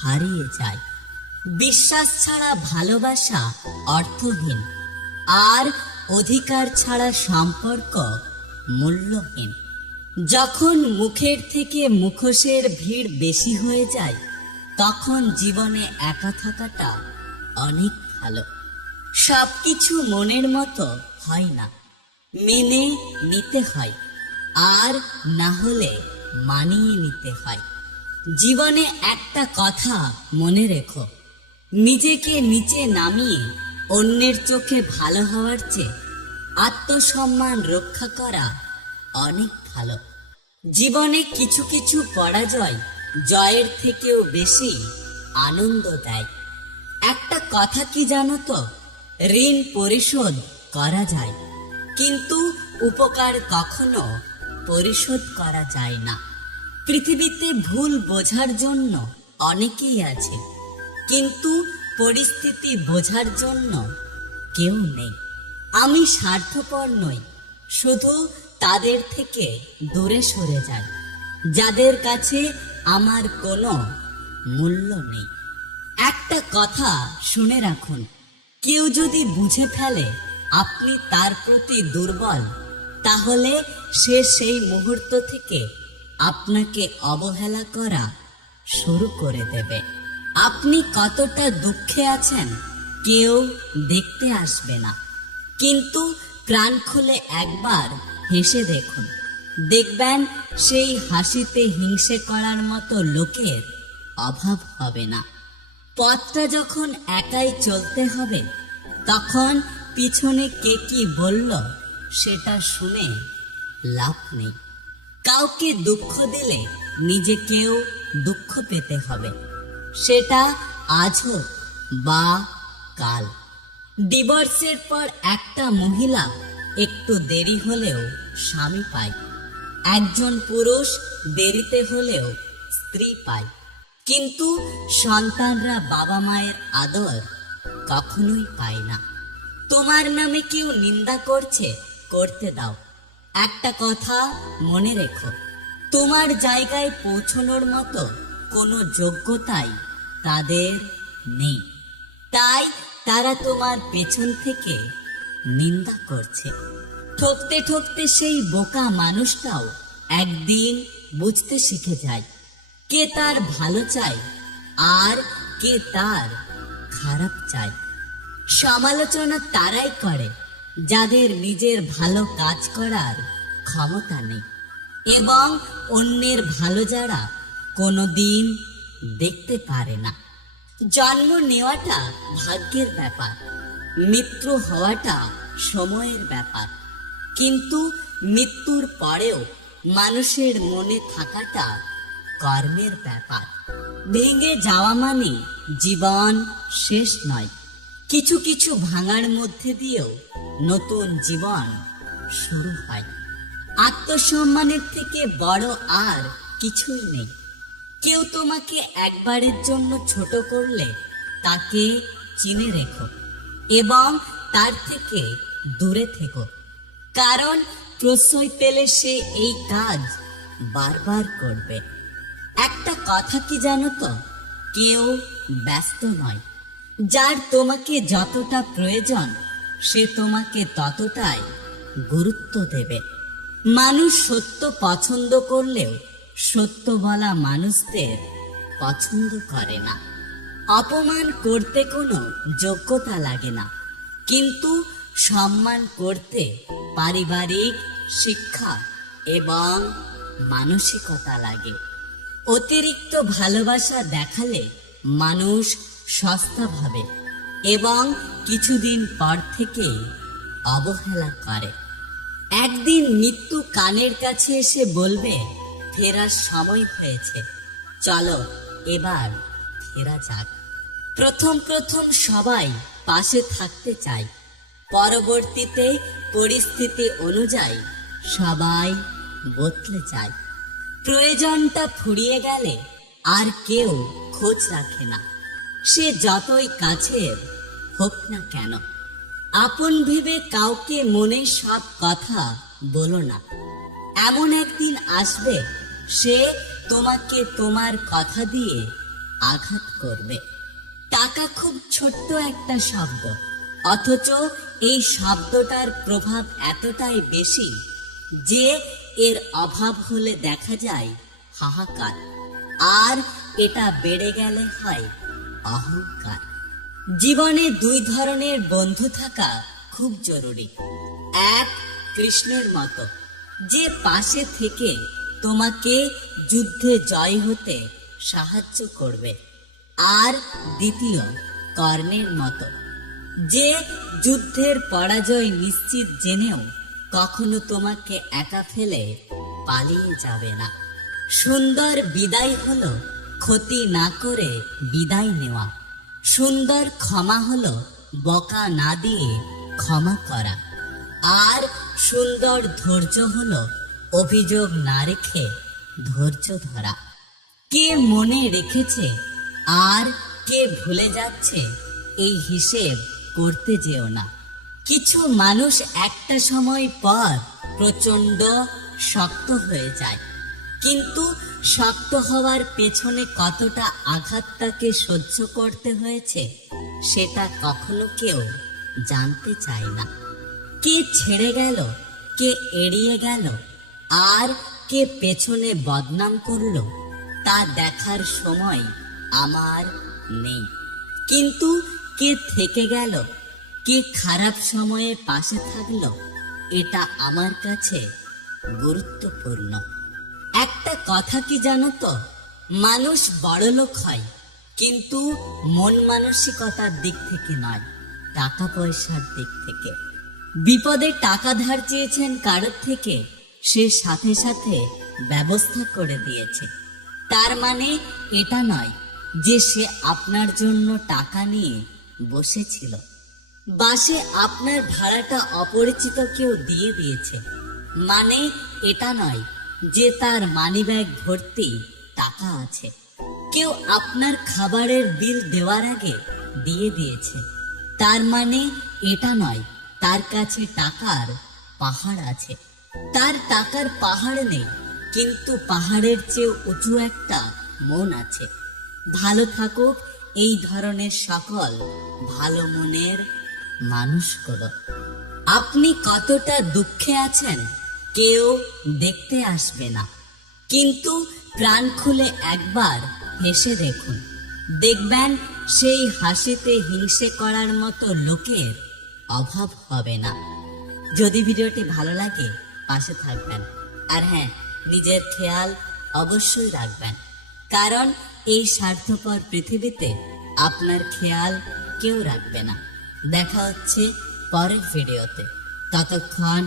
হারিয়ে যায়। বিশ্বাস ছাড়া ভালোবাসা অর্থহীন, আর অধিকার ছাড়া সম্পর্ক মূল্যহীন। যখন মুখের থেকে মুখোশের ভিড় বেশি হয়ে যায়, তখন জীবনে একা থাকাটা অনেক ভালো। সবকিছু মনের মতো হয় না, মেনে নিতে হয়, আর না হলে মানিয়ে নিতে হয়। জীবনে একটা কথা মনে রেখো, নিজেকে নিচে নামিয়ে অন্যের চোখে ভালো হওয়ার চেয়ে আত্মসম্মান রক্ষা করা অনেক ভালো। জীবনে কিছু কিছু পরাজয় জয়ের থেকেও বেশি আনন্দ দেয়। একটা কথা কি জানো তো, ঋণ পরিশোধ করা যায়, কিন্তু উপকার কখনো পরিশোধ করা যায় না। পৃথিবীতে ভুল বোঝার জন্য অনেকেই আছে, কিন্তু পরিস্থিতি বোঝার জন্য কেউ নেই। আমি স্বার্থপর নই, শুধু তাদের থেকে দূরে সরে যাই যাদের কাছে আমার কোনো মূল্য নেই। একটা কথা শুনে রাখুন, কেউ যদি বুঝে ফেলে আপনি তার প্রতি দুর্বল, তাহলে সে সেই মুহূর্ত থেকে আপনাকে অবহেলা করা শুরু করে দেবে। আপনি কতটা দুঃখে আছেন কেউ দেখতে আসবে না, কিন্তু প্রাণ খুলে একবার হেসে দেখুন, দেখবেন সেই হাসিতে হিংসে করার মতো লোকের অভাব হবে না। পথটা যখন একাই চলতে হবে, তখন পিছনে কে কি বলল সেটা শুনে লাভ নেই। কাউকে দুঃখ দিলে নিজেকেও দুঃখ পেতে হবে, সেটা আজ হোক বা কাল। ডিভোর্সের পর একটা মহিলা একটু দেরি হলেও স্বামী পায়, একজন পুরুষ দেরিতে হলেও স্ত্রী পায়, কিন্তু সন্তানরা বাবা মায়ের আদর কখনোই পায় না। তোমার নামে কেউ নিন্দা করছে, করতে দাও। একটা কথা মনে রেখো, তোমার জায়গায় পৌঁছানোর মতো কোনো যোগ্যতাই তাদের নেই, তাই তারা তোমার পেছন থেকে নিন্দা করছে। ঠকতে ঠকতে সেই বোকা মানুষটাও একদিন বুঝতে শিখে যায় কে তার ভালো চায় আর কে তার খারাপ চায়। সমালোচনা তারাই করে যাদের নিজের ভালো কাজ করার ক্ষমতা নেই, এবং অন্যের ভালো যারা কোনোদিন দেখতে পারে না। জন্ম নেওয়াটা ভাগ্যের ব্যাপার, মৃত্যু হওয়াটা সময়ের ব্যাপার, কিন্তু মৃত্যুর পরেও মানুষের মনে থাকাটা কর্মের ব্যাপার। ভেঙে যাওয়া মানে জীবন শেষ নয়, কিছু কিছু ভাঙার মধ্যে দিয়েও নতুন জীবন শুরু হয়। আত্মসম্মানের থেকে বড় আর কিছুই নেই। কেউ তোমাকে একবারের জন্য ছোট করলে তাকে চিনে রেখো এবং তার থেকে দূরে থেকো, কারণ প্রশ্রয় পেলে সে এই কাজ বারবার করবে। একটা কথা কি জানো তো, কেউ ব্যস্ত নয়। যার তোমাকে যতটা প্রয়োজন সে তোমাকে ততটাই গুরুত্ব দেবে। মানুষ সত্য পছন্দ করলেও সত্য বলা মানুষদের পছন্দ করে না। অপমান করতে কোনো যোগ্যতা লাগে না, কিন্তু সম্মান করতে পারিবারিক শিক্ষা এবং মানসিকতা লাগে। অতিরিক্ত ভালোবাসা দেখালে মানুষ সস্তা ভাবে এবং কিছুদিন পর থেকে অবহেলা করে। একদিন মৃত্যু কানের কাছে এসে বলবে, ফেরার সময় হয়েছে, চলো এবার ফেরা যাক। প্রথম প্রথম সবাই পাশে থাকতে চায়, পরবর্তীতে পরিস্থিতি অনুযায়ী সবাই বদলে যায়। প্রয়োজনটা ফুরিয়ে গেলে আর কেউ খোঁজ রাখে না, সে যতই কাছের হোক না কেন। আপন ভেবে কাউকে মনে সব কথা বলো না, এমন একদিন আসবে সে তোমাকে তোমার কথা দিয়ে আঘাত করবে। টাকা খুব ছোট্ট একটা শব্দ, অথচ এই শব্দটার প্রভাব এতটাই বেশি যে এর অভাব হলে দেখা যায় হাহাকার, আর এটা বেড়ে গেলে হয় অহংকার। জীবনে দুই ধরনের বন্ধু থাকা খুব জরুরি। এক, কৃষ্ণের মতো, যে পাশে থেকে তোমাকে যুদ্ধে জয় হতে সাহায্য করবে। আর দ্বিতীয়, কর্ণের মতো, যে যুদ্ধের পরাজয় নিশ্চিত জেনেও কখনো তোমাকে একা ফেলে পালিয়ে যাবে না। সুন্দর বিদায় হলো ক্ষতি না করে বিদায় নেওয়া। সুন্দর ক্ষমা হলো বকা না দিয়ে ক্ষমা করা। আর সুন্দর ধৈর্য হলো অভিযোগ না রেখে ধৈর্য ধরা। কে মনে রেখেছে আর কে ভুলে যাচ্ছে, এই হিসেব করতে যেও না। কিছু মানুষ একটা সময় পর প্রচন্ড শক্ত হয়ে যায়, কিন্তু শক্ত হওয়ার পেছনে কতটা আঘাত তাকে সহ্য করতে হয়েছে সেটা কখনো কেউ জানতে চায় না। কে ছেড়ে গেল, কে এড়িয়ে গেল, আর কে পেছনে বদনাম করলো তা দেখার সময় আমার নেই। কিন্তু কে থেকে গেল, কে খারাপ সময়ে পাশে থাকলো, এটা আমার কাছে গুরুত্বপূর্ণ। একটা কথা কি জানো তো, মানুষ বড়লোক হয় কিন্তু মন মানসিকতার দিক থেকে নয়, টাকা পয়সার দিক থেকে। বিপদে টাকা ধার চেয়েছেন কারোর থেকে, সে সাথে সাথে ব্যবস্থা করে দিয়েছে। তার মানে এটা নয় যে সে আপনার জন্য টাকা নিয়ে বসেছিল। বাসে আপনার ভাড়াটা অপরিচিত কেউ দিয়ে দিয়েছে, মানে এটা নয় যে তার মানিব্যাগ ভর্তি টাকা আছে। কেউ আপনার খাবারের বিল দেওয়ার আগে দিয়ে দিয়েছে, তার মানে এটা নয় তার কাছে টাকার পাহাড় আছে। তার টাকার পাহাড় নেই, কিন্তু পাহাড়ের চেয়ে উঁচু একটা মন আছে। ভালো থাকুক এই ধরনের সকল ভালো মনের মানুষগুলো। আপনি কতটা দুঃখে আছেন কেউ দেখতে আসবে না, কিন্তু প্রাণ খুলে একবার হেসে দেখুন, দেখবেন সেই হাসিতে হিংসে করার মতো লোকের অভাব হবে না। যদি ভিডিওটি ভালো লাগে পাশে থাকবেন, আর হ্যাঁ, নিজের খেয়াল অবশ্যই রাখবেন, কারণ এই স্বার্থপর পৃথিবীতে আপনার খেয়াল কেউ রাখবে না। দেখা হচ্ছে পরের ভিডিওতে, ততক্ষণ